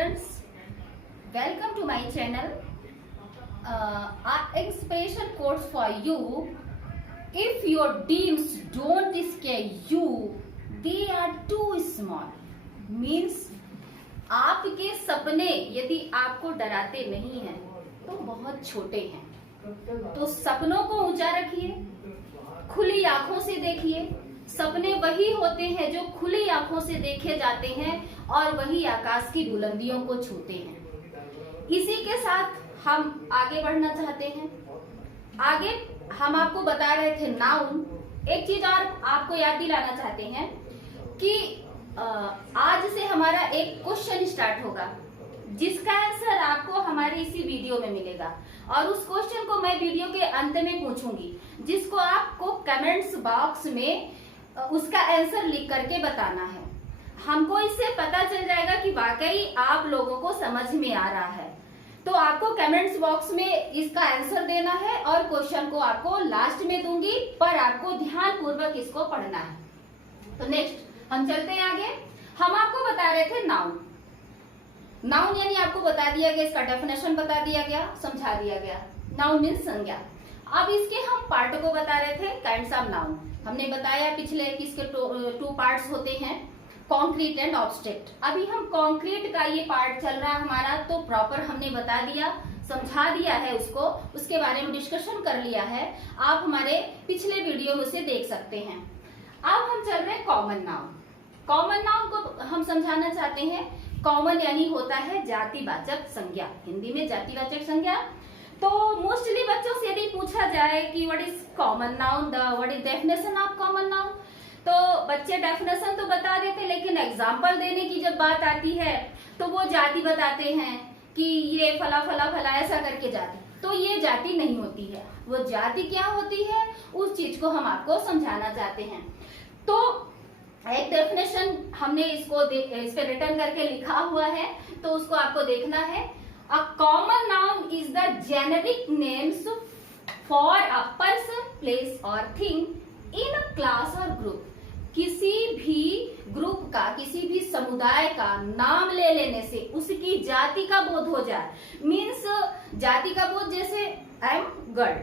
students, welcome to my channel. Inspiration quotes for you. If your dreams don't scare you, they are too small. Means आपके सपने यदि आपको डराते नहीं हैं तो बहुत छोटे हैं। तो सपनों को ऊंचा रखिए, खुली आंखों से देखिए। सपने वही होते हैं जो खुली आंखों से देखे जाते हैं और वही आकाश की बुलंदियों को छूते हैं। इसी के साथ हम आगे बढ़ना चाहते हैं। आगे हम आपको बता रहे थे नाउन। एक चीज और आपको याद दिलाना चाहते हैं कि आज से हमारा एक क्वेश्चन स्टार्ट होगा जिसका आंसर आपको हमारे इसी वीडियो में मिलेगा और उस क्वेश्चन को मैं वीडियो के अंत में पूछूंगी, जिसको आपको कमेंट्स बॉक्स में उसका आंसर लिख करके बताना है। हमको इससे पता चल जाएगा कि वाकई आप लोगों को समझ में आ रहा है। तो आपको कमेंट्स बॉक्स में इसका आंसर देना है और क्वेश्चन को आपको लास्ट में दूंगी, पर आपको ध्यान पूर्वक इसको पढ़ना है। तो नेक्स्ट हम चलते हैं आगे। हम आपको बता रहे थे नाउन। नाउन यानी आपको बता दिया गया, इसका डेफिनेशन बता दिया गया, समझा दिया गया। नाउन मीन्स संज्ञा। अब इसके हम पार्ट को बता रहे थे, काइंड्स ऑफ नाउन। हमने बताया पिछले कि इसके टू पार्ट्स होते हैं, कॉन्क्रीट एंड ऑब्स्ट्रैक्ट। अभी हम कॉन्क्रीट का ये पार्ट चल रहा है हमारा, तो प्रॉपर हमने बता दिया, समझा दिया है उसको, उसके बारे में डिस्कशन कर लिया है। आप हमारे पिछले वीडियो में उसे देख सकते हैं। अब हम चल रहे हैं कॉमन नाउन। कॉमन नाउन को हम समझाना चाहते हैं। कॉमन यानी होता है जातिवाचक संज्ञा, हिंदी में जातिवाचक संज्ञा। तो मोस्टली बच्चों से यदि पूछा जाए कि what is common noun, what is definition of common noun, तो बच्चे डेफिनेशन तो बता देते, लेकिन एग्जाम्पल देने की जब बात आती है तो वो जाति बताते हैं कि ये फला फला फला ऐसा करके जाति। तो ये जाति नहीं होती है। वो जाति क्या होती है उस चीज को हम आपको समझाना चाहते हैं। तो एक डेफिनेशन हमने इसको इस पे रिटर्न करके लिखा हुआ है, तो उसको आपको देखना है। A common noun is the generic names for a person, place और थिंग इन अ क्लास और ग्रुप। किसी भी ग्रुप का, किसी भी समुदाय का नाम ले लेने से उसकी जाति का बोध हो जाए। मीन्स जाति का बोध, जैसे आई एम गर्ल,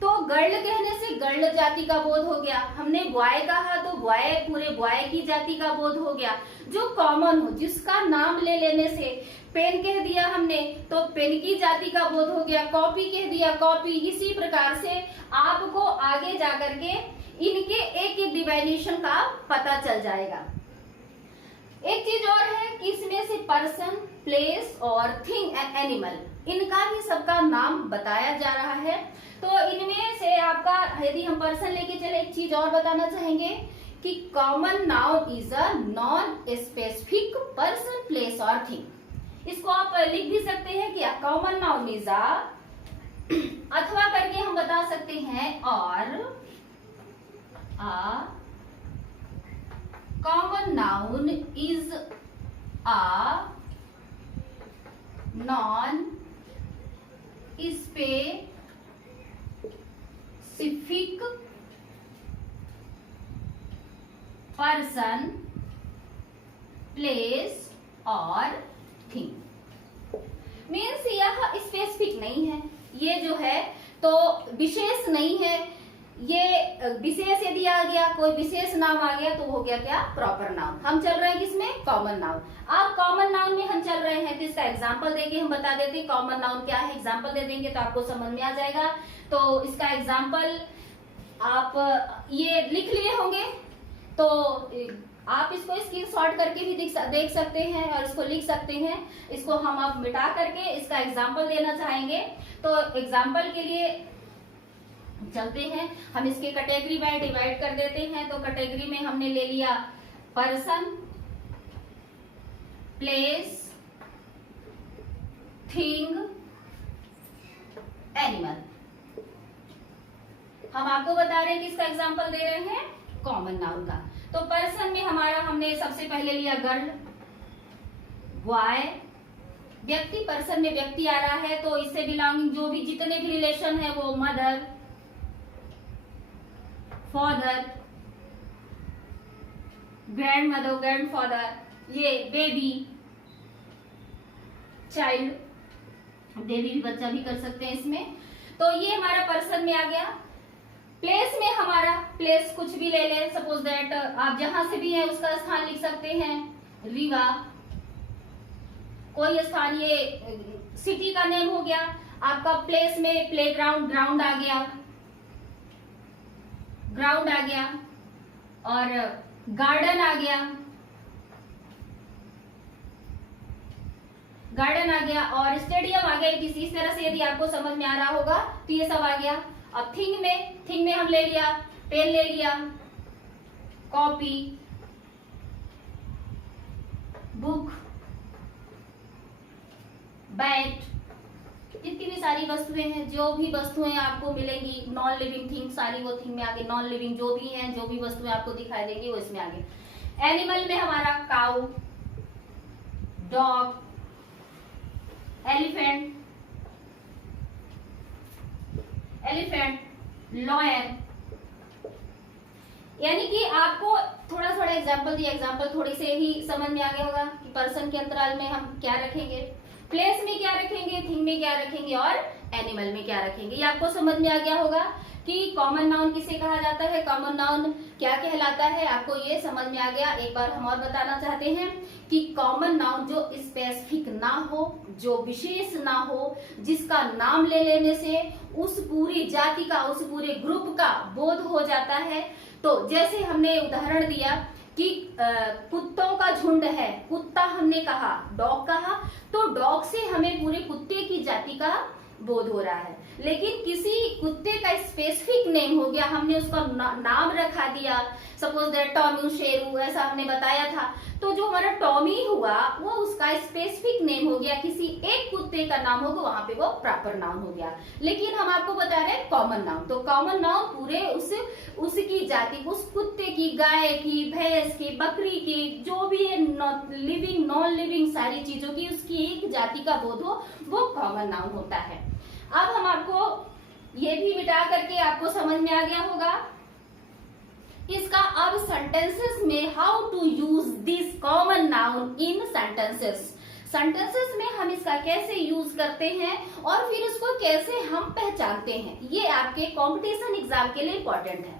तो गर्ल कहने से गर्ल जाति का बोध हो गया। हमने बॉय कहा तो बॉय, पूरे बॉय की जाति का बोध हो गया। जो कॉमन हो, जिसका नाम ले लेने से, पेन कह दिया हमने तो पेन की जाति का बोध हो गया, कॉपी कह दिया कॉपी। इसी प्रकार से आपको आगे जाकर के इनके एक एक डिवाइनेशन का पता चल जाएगा। एक चीज और है कि इसमें से पर्सन, प्लेस और थिंग एंड एनिमल, इनका भी सबका नाम बताया जा रहा है। तो इनमें से आपका, यदि हम पर्सन लेके चले, एक चीज और बताना चाहेंगे कि common noun is a non specific person, place और थिंग। इसको आप लिख भी सकते हैं कि कॉमन नाउन इज अ, अथवा करके हम बता सकते हैं, और common noun is a non specific person, place और थिंग। मीन्स यह स्पेसिफिक नहीं है, ये जो है तो विशेष नहीं है। ये विशेष यदि आ गया, कोई विशेष नाम आ गया तो हो गया क्या, प्रॉपर नाउन। हम चल रहे हैं किसमें, कॉमन नाउन। अब कॉमन नाउन में हम चल रहे हैं तो इसका एग्जांपल देके हम बता देते हैं कॉमन नाउन क्या है। एग्जांपल दे देंगे तो आपको समझ में आ जाएगा। तो इसका एग्जांपल आप ये लिख लिए होंगे, तो आप इसको स्क्रीनशॉट करके भी देख सकते हैं और इसको लिख सकते हैं। इसको हम अब मिटा करके इसका एग्जाम्पल देना चाहेंगे। तो एग्जाम्पल के लिए चलते हैं, हम इसके कैटेगरी में डिवाइड कर देते हैं। तो कैटेगरी में हमने ले लिया पर्सन, प्लेस, थिंग, एनिमल। हम आपको बता रहे हैं कि इसका एग्जांपल दे रहे हैं कॉमन नाउन का। तो पर्सन में हमारा, हमने सबसे पहले लिया गर्ल, बॉय। व्यक्ति, पर्सन में व्यक्ति आ रहा है तो इससे बिलोंगिंग जो भी जितने भी रिलेशन है वो mother, father, grand mother, grand father, ये बेबी, चाइल्ड, बेबी भी बच्चा भी कर सकते हैं इसमें। तो ये हमारा पर्सन में आ गया। प्लेस में हमारा प्लेस कुछ भी ले लें, सपोज दैट आप जहां से भी हैं उसका स्थान लिख सकते हैं, रीवा, कोई स्थान, ये सिटी का नेम हो गया। आपका प्लेस में प्लेग्राउंड, ग्राउंड आ गया, ग्राउंड आ गया, और गार्डन आ गया, गार्डन आ गया, और स्टेडियम आ गया। इस तरह से यदि आपको समझ में आ रहा होगा तो ये सब आ गया। अब थिंग में हम ले लिया, पेन ले लिया, कॉपी, बुक, बैट, जितनी भी सारी वस्तुएं हैं, जो भी वस्तुएं आपको मिलेंगी, नॉन लिविंग थिंग सारी वो थिंग में आगे, नॉन लिविंग जो भी हैं, जो भी वस्तुएं आपको दिखाई देंगी वो इसमें आगे। एनिमल में हमारा काऊ, डॉग, एलिफेंट, लॉयन। यानी कि आपको थोड़ा थोड़ा एग्जाम्पल दिया, एग्जाम्पल थोड़ी से ही समझ में आ गया होगा कि पर्सन के अंतराल में हम क्या रखेंगे, प्लेस में क्या रखेंगे, थिंग में क्या रखेंगे, और एनिमल में क्या रखेंगे। ये आपको समझ में आ गया होगा कि कॉमन नाउन किसे कहा जाता है, कॉमन नाउन क्या कहलाता है, आपको ये समझ में आ गया। एक बार हम और बताना चाहते हैं कि कॉमन नाउन जो स्पेसिफिक ना हो, जो विशेष ना हो, जिसका नाम ले लेने से उस पूरी जाति का, उस पूरे ग्रुप का बोध हो जाता है। तो जैसे हमने उदाहरण दिया कि कुत्तों का झुंड है, कुत्ता हमने कहा, डॉग कहा, तो डॉग से हमें पूरे कुत्ते की जाति का बोध हो रहा है। लेकिन किसी कुत्ते का स्पेसिफिक नेम हो गया, हमने उसका नाम रखा दिया, सपोज दैट टॉमी, शेरू, ऐसा हमने बताया था, तो जो हमारा टॉमी हुआ वो उसका स्पेसिफिक नेम हो गया, किसी एक कुत्ते का नाम होगा, वहां पे वो प्रॉपर नाउन हो गया। लेकिन हम आपको बता रहे हैं कॉमन नाउन, तो कॉमन नाउन पूरे उसकी जाति, उस कुत्ते की, गाय की, भैंस की, बकरी की, जो भी है लिविंग नॉन लिविंग सारी चीजों की उसकी एक जाति का बोध हो, वो कॉमन नाउन होता है। अब हम आपको ये भी मिटा करके आपको समझ में आ गया होगा इसका। अब सेंटेंसेस में how to use this common noun in sentences, sentences में हम इसका कैसे यूज करते हैं और फिर उसको कैसे हम पहचानते हैं, ये आपके कंपटीशन एग्जाम के लिए इंपॉर्टेंट है।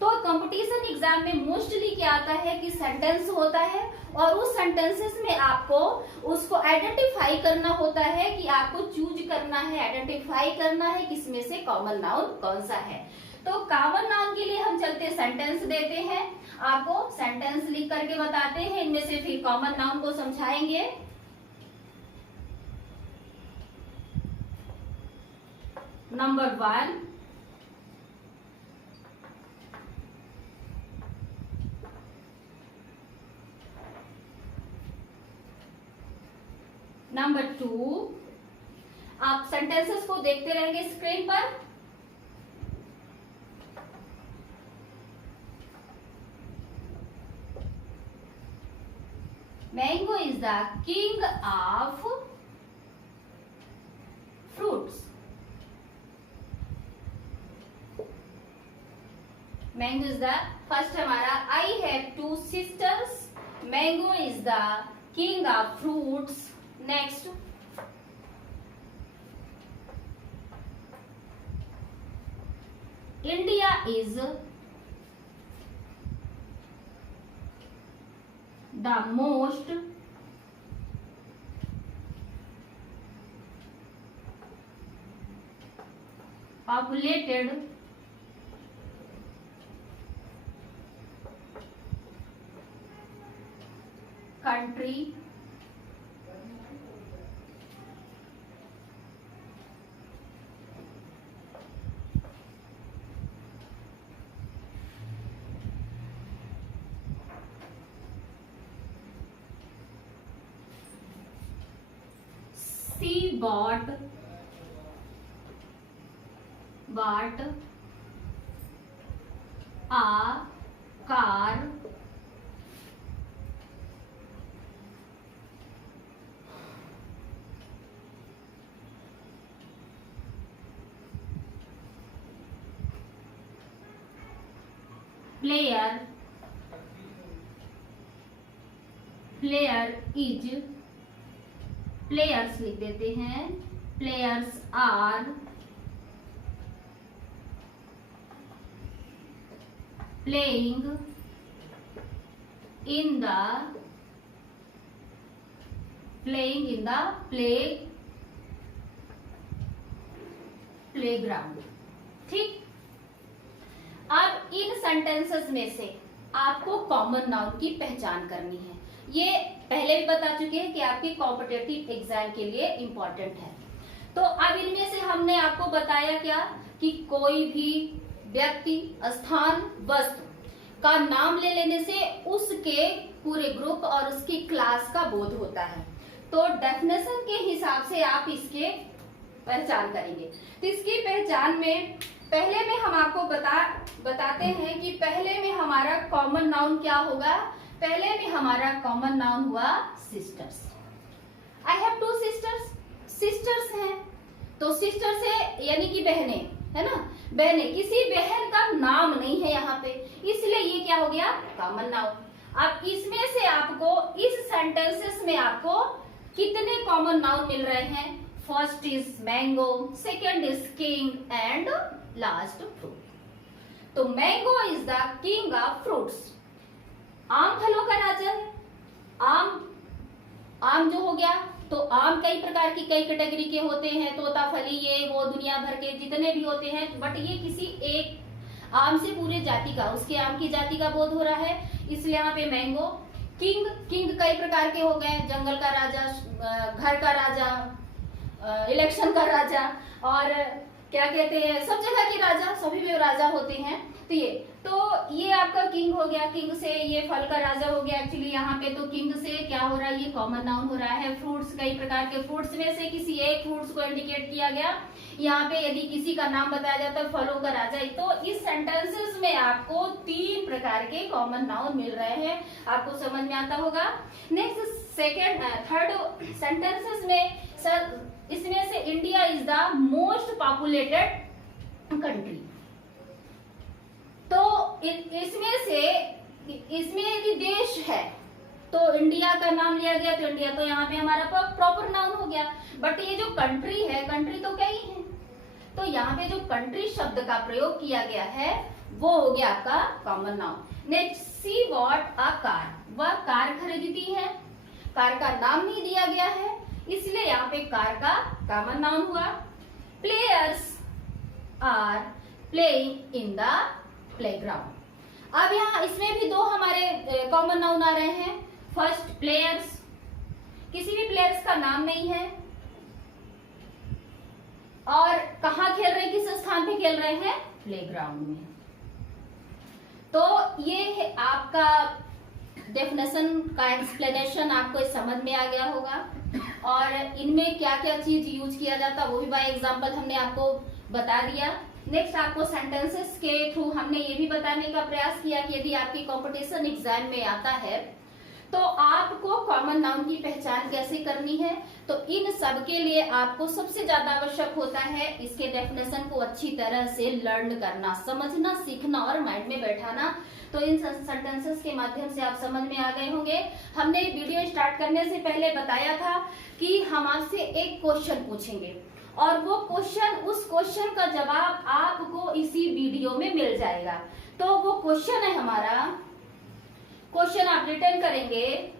तो कंपटीशन एग्जाम में मोस्टली क्या आता है कि सेंटेंस होता है, और उस सेंटेंसेस में आपको उसको आइडेंटिफाई करना होता है कि आपको चूज करना है, आइडेंटिफाई करना है किसमें से कॉमन नाउन कौन सा है। तो कॉमन नाउन के लिए हम चलते सेंटेंस देते हैं, आपको सेंटेंस लिख करके बताते हैं, इनमें से फिर कॉमन नाउन को समझाएंगे। नंबर 1, नंबर 2, आप सेंटेंसेस को देखते रहेंगे स्क्रीन पर। Mango is the king of fruits. Mango is the first हमारा, I have 2 sisters, mango is the king of fruits. Next, India is the most populated country see what a car player is players लिख देते हैं, players are playing in the playground. ठीक, अब इन sentences में से आपको common noun की पहचान करनी है। ये पहले भी बता चुके हैं कि आपके कॉम्पिटिटिव एग्जाम के लिए इंपॉर्टेंट है। तो अब इनमें से हमने आपको बताया क्या कि कोई भी व्यक्ति, स्थान, वस्तु का नाम ले लेने से उसके पूरे ग्रुप और उसकी क्लास का बोध होता है। तो डेफिनेशन के हिसाब से आप इसके पहचान करेंगे। तो इसकी पहचान में पहले में हम आपको बताते हैं कि पहले में हमारा कॉमन नाउन क्या होगा। पहले में हमारा कॉमन नाउन हुआ sisters. I have 2 sisters, sisters हैं तो सिस्टर से यानी कि बहनें, है ना, बहनें, किसी बहन का नाम नहीं है यहाँ पे, इसलिए ये क्या हो गया, कॉमन नाउन। अब इसमें से आपको इस सेंटेंसेस में आपको कितने कॉमन नाउन मिल रहे हैं। First is mango, second is king and last fruit. तो mango is the king of fruits, आम फलों का राजा है। आम जो हो गया, तो आम कई प्रकार की, कई कैटेगरी के होते हैं, तोताफली, ये वो दुनिया भर के जितने भी होते हैं, बट ये किसी एक आम से पूरे जाति का, उसके आम की जाति का बोध हो रहा है, इसलिए यहाँ पे मैंगो। किंग कई प्रकार के हो गए, जंगल का राजा, घर का राजा, इलेक्शन का राजा, और क्या कहते हैं, सब जगह के राजा, सभी में राजा होते हैं। तो ये आपका किंग हो गया, किंग से ये फल का राजा हो गया। एक्चुअली यहाँ पे तो किंग से क्या हो रहा है, ये कॉमन नाउन हो रहा है। फ्रूट्स, कई प्रकार के फ्रूट्स में से किसी एक फ्रूट्स को इंडिकेट किया गया। यहाँ पे यदि किसी का नाम बताया जाता है फलों का राजा, तो इस सेंटेंसेस में आपको 3 प्रकार के कॉमन नाउन मिल रहे हैं। आपको समझ में आता होगा। नेक्स्ट थर्ड सेंटेंसेस में सर, इसमें से India is the most populated country. तो इसमें यदि देश है तो इंडिया का नाम लिया गया, तो इंडिया तो यहाँ पे हमारा प्रॉपर नाउन हो गया। बट ये जो कंट्री है, कंट्री तो कई है, तो यहाँ पे जो कंट्री शब्द का प्रयोग किया गया है वो हो गया आपका common noun. Next, see what a car, वह कार खरीदती है। कार का नाम नहीं दिया गया है, इसलिए यहाँ पे कार का कॉमन नाउन हुआ। Players are playing in the playground. अब यहाँ इसमें भी 2 हमारे कॉमन नाउन आ रहे हैं। फर्स्ट, प्लेयर्स, किसी भी प्लेयर्स का नाम नहीं है और कहाँ खेल रहे हैं, किस स्थान पे खेल रहे हैं, प्लेग्राउंड में। तो ये है आपका डेफिनेशन का एक्सप्लेनेशन, आपको समझ में आ गया होगा। और इनमें क्या क्या चीज यूज किया जाता है वो भी बाय एग्जांपल हमने आपको बता दिया। नेक्स्ट, आपको सेंटेंसेस के थ्रू हमने ये भी बताने का प्रयास किया कि यदि आपकी कंपटीशन एग्जाम में आता है तो आपको कॉमन नाउन की पहचान कैसे करनी है। तो इन सब के लिए आपको सबसे ज्यादा आवश्यक होता है इसके डेफिनेशन को अच्छी तरह से लर्न करना, समझना, सीखना और माइंड में बैठाना। तो इन सेंटेंसेस के माध्यम से आप समझ में आ गए होंगे। हमने वीडियो स्टार्ट करने से पहले बताया था कि हम आपसे एक क्वेश्चन पूछेंगे और वो क्वेश्चन, उस क्वेश्चन का जवाब आपको इसी वीडियो में मिल जाएगा। तो वो क्वेश्चन है हमारा, क्वेश्चन आप रिटर्न करेंगे,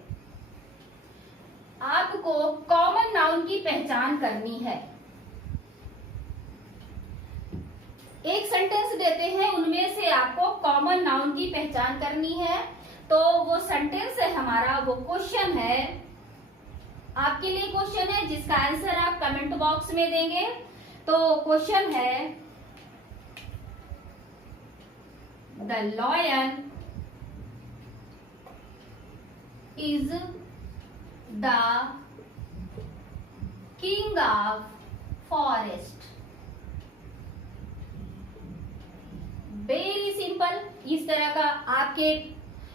आपको कॉमन नाउन की पहचान करनी है। एक सेंटेंस देते हैं, उनमें से आपको कॉमन नाउन की पहचान करनी है। तो वो सेंटेंस है हमारा, वो क्वेश्चन है, आपके लिए क्वेश्चन है जिसका आंसर आप कमेंट बॉक्स में देंगे। तो क्वेश्चन है, the lion is the king of forest। Very simple, इस तरह का आपके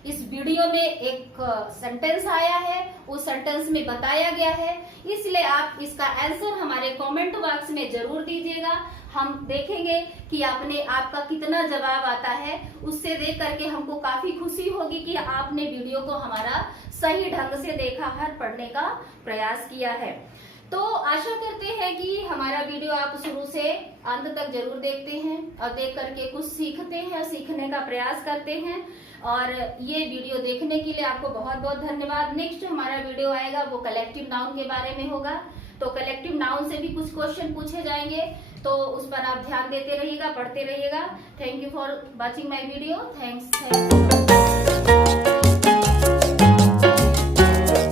इस वीडियो में एक सेंटेंस आया है, उस सेंटेंस में बताया गया है, इसलिए आप इसका आंसर हमारे कमेंट बॉक्स में जरूर दीजिएगा। हम देखेंगे कि आपका कितना जवाब आता है। उससे देख करके हमको काफी खुशी होगी कि आपने वीडियो को हमारा सही ढंग से देखा, हर पढ़ने का प्रयास किया है। तो आशा करते हैं कि हमारा वीडियो आप शुरू से अंत तक जरूर देखते हैं और देख करके कुछ सीखते हैं, सीखने का प्रयास करते हैं। और ये वीडियो देखने के लिए आपको बहुत बहुत धन्यवाद। नेक्स्ट हमारा वीडियो आएगा वो कलेक्टिव नाउन के बारे में होगा। तो कलेक्टिव नाउन से भी कुछ क्वेश्चन पूछे जाएंगे, तो उस पर आप ध्यान देते रहिएगा, पढ़ते रहिएगा। Thank you for watching my video. Thanks.